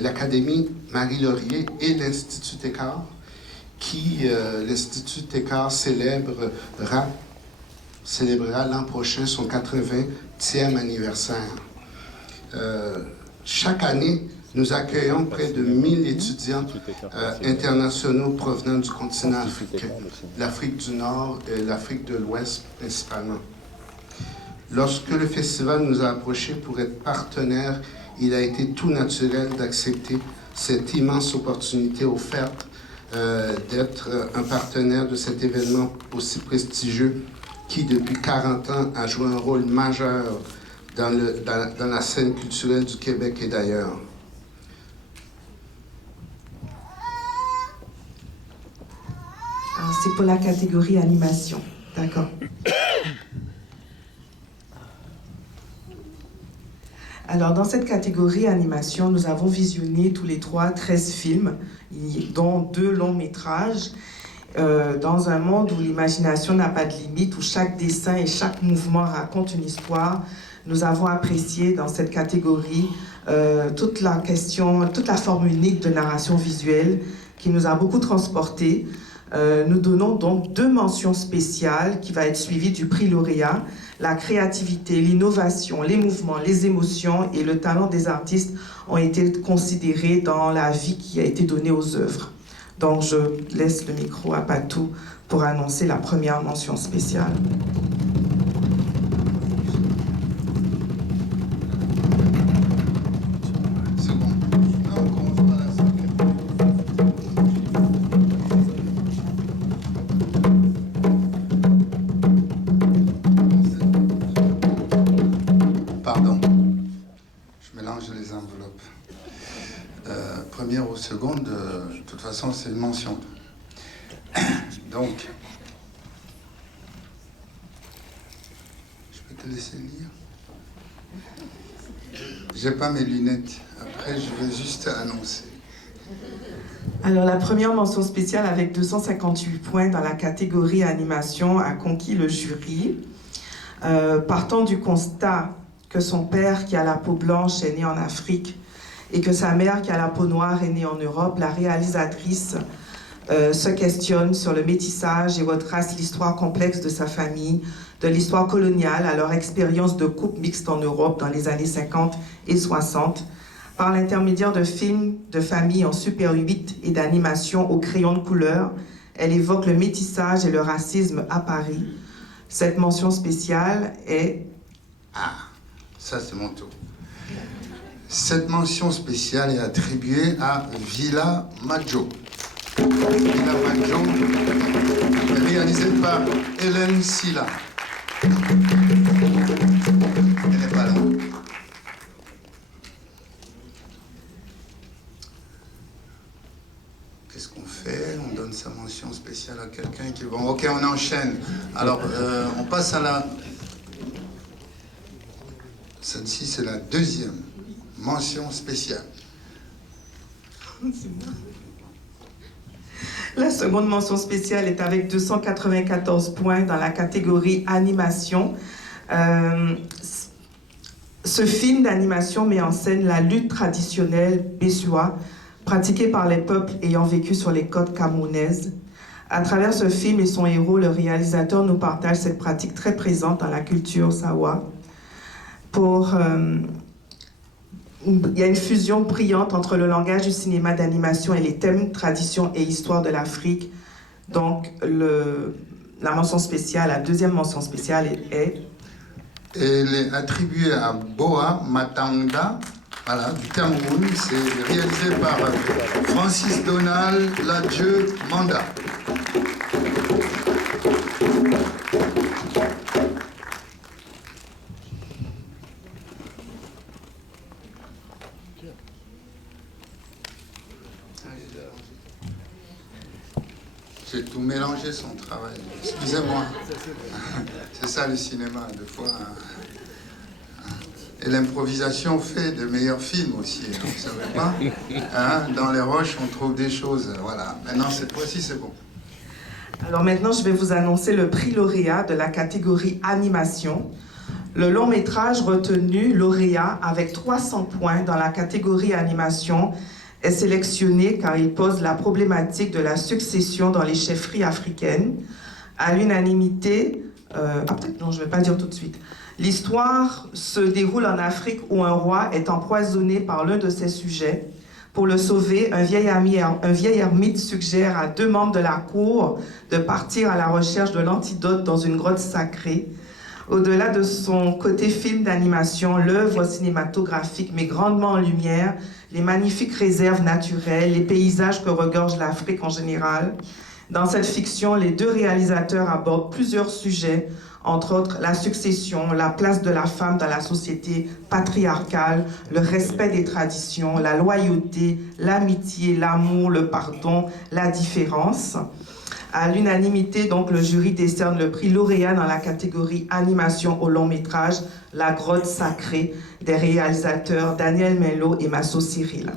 l'Académie Marie-Laurier et l'Institut Técart, qui, l'Institut Técart célébrera l'an prochain son 80e anniversaire. Chaque année, nous accueillons près de 1000 étudiants internationaux provenant du continent africain, l'Afrique du Nord et l'Afrique de l'Ouest principalement. Lorsque le festival nous a approchés pour être partenaire, il a été tout naturel d'accepter cette immense opportunité offerte d'être un partenaire de cet événement aussi prestigieux qui, depuis 40 ans, a joué un rôle majeur dans la scène culturelle du Québec et d'ailleurs. C'est pour la catégorie animation, d'accord. Alors, dans cette catégorie animation, nous avons visionné tous les trois 13 films, dont 2 longs métrages, dans un monde où l'imagination n'a pas de limite, où chaque dessin et chaque mouvement raconte une histoire. Nous avons apprécié dans cette catégorie toute la forme unique de narration visuelle qui nous a beaucoup transportés. Nous donnons donc 2 mentions spéciales qui va être suivies du prix lauréat. La créativité, l'innovation, les mouvements, les émotions et le talent des artistes ont été considérés dans la vie qui a été donnée aux œuvres. Donc je laisse le micro à Patou pour annoncer la première mention spéciale. Première ou seconde, de toute façon, c'est une mention. Donc, je peux te laisser lire. J'ai pas mes lunettes. Après, je vais juste annoncer. Alors, la première mention spéciale avec 258 points dans la catégorie animation a conquis le jury. Partant du constat que son père, qui a la peau blanche, est né en Afrique, et que sa mère, qui a la peau noire, est née en Europe, la réalisatrice se questionne sur le métissage et retrace l'histoire complexe de sa famille, de l'histoire coloniale à leur expérience de couple mixte en Europe dans les années 50 et 60, par l'intermédiaire de films de famille en Super 8 et d'animation au crayon de couleur. Elle évoque le métissage et le racisme à Paris. Cette mention spéciale est... Ah, ça c'est mon tour. Cette mention spéciale est attribuée à Villa Maggio. Villa Maggio, réalisée par Hélène Silla. Elle n'est pas là. Qu'est-ce qu'on fait? On donne sa mention spéciale à quelqu'un qui... Bon, ok, on enchaîne. Alors, on passe à la... Celle-ci, c'est la deuxième mention spéciale. La seconde mention spéciale est avec 294 points dans la catégorie animation. Ce film d'animation met en scène la lutte traditionnelle Bessua, pratiquée par les peuples ayant vécu sur les côtes camerounaises. À travers ce film et son héros, le réalisateur nous partage cette pratique très présente dans la culture Sawa. Il y a une fusion brillante entre le langage du cinéma d'animation et les thèmes, traditions et histoire de l'Afrique. Donc, la mention spéciale, la deuxième mention spéciale est... Elle est attribuée à Boa Matanga, voilà, du Cameroun. C'est réalisé par Francis Donald Ladjeu Manda. J'ai tout mélangé son travail. Excusez-moi. C'est ça le cinéma, des fois. Et l'improvisation fait de meilleurs films aussi. Vous ne savez pas? Hein? Dans les roches, on trouve des choses. Voilà. Maintenant, cette fois-ci, c'est bon. Alors maintenant, je vais vous annoncer le prix lauréat de la catégorie animation. Le long métrage retenu lauréat avec 300 points dans la catégorie animation est sélectionné car il pose la problématique de la succession dans les chefferies africaines. À l'unanimité, non, je ne vais pas dire tout de suite. L'histoire se déroule en Afrique où un roi est empoisonné par l'un de ses sujets. Pour le sauver, un vieil ermite suggère à 2 membres de la cour de partir à la recherche de l'antidote dans une grotte sacrée. Au-delà de son côté film d'animation, l'œuvre cinématographique met grandement en lumière les magnifiques réserves naturelles, les paysages que regorge l'Afrique en général. Dans cette fiction, les 2 réalisateurs abordent plusieurs sujets, entre autres la succession, la place de la femme dans la société patriarcale, le respect des traditions, la loyauté, l'amitié, l'amour, le pardon, la différence. À l'unanimité, donc, le jury décerne le prix lauréat dans la catégorie animation au long métrage, La Grotte Sacrée, des réalisateurs Daniel Mello et Masso Cyril.